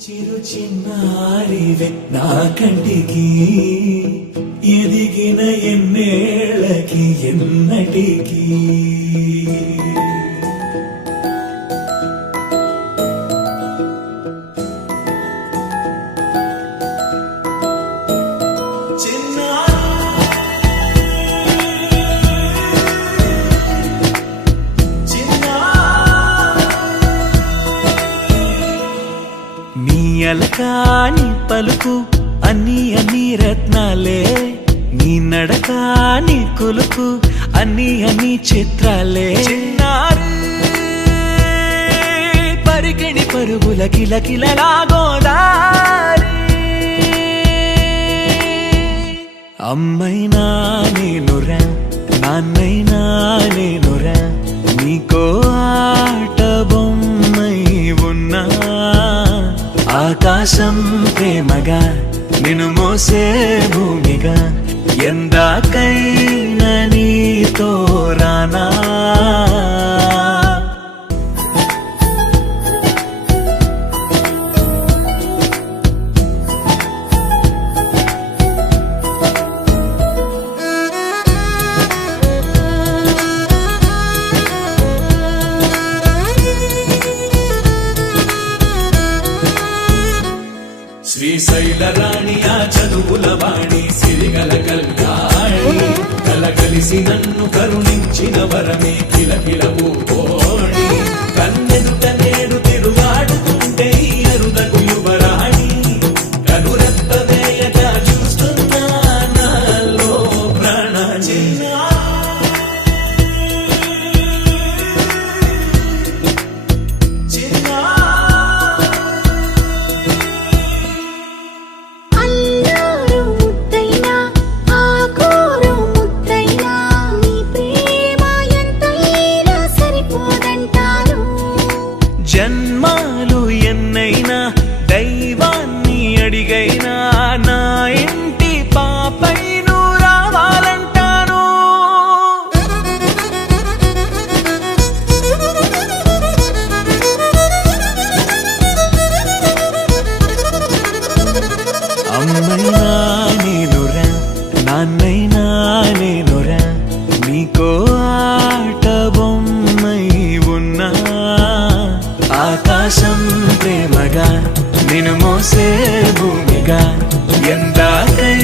చిరు చిన్నారివే నా కంటికి ఎదిగిన ఎన్నేళ్ళకి ఎన్నటికి అలకాని పలుకు అన్ని రత్నాలే నీ నడకాని కొలుకు అన్ని చిత్రాలే పరికిణి పరుగుల కిలకిలలాగోదారి అమ్మైనా నేనురా నాన్నైనా నేనురా నీకో ఆట బొమ్మై ఉన్నా ఆకాశం ప్రేమగా నిన్ను మోసే భూమిగా ఎందాకైనా నీతో రానా శ్రీశైల రాణి ఆ చదువుల వాణి సిరిగల కళ్యాణి కలగలిసి నన్ను కరుణించిన వరమే కిలకిలవు కోణి కన్నెదుట నేడు తిరుగాడుతుంటే అరుదకు యువరాణి కనురెప్ప వేయగా చూస్తున్నా నాలో ప్రాణ జన్మాలు ఎన్నైనా దైవాన్ని అడిగైనా నా ఇంటి పాపై నువ్వు రావాలంటాను అమ్మైనా నేనురా నాన్నైనా నేనురా నీకో ఆట బొమ్మై ఉన్నా ఆకాశం ప్రేమగా నిన్ను మోసే భూమిగా ఎందాకై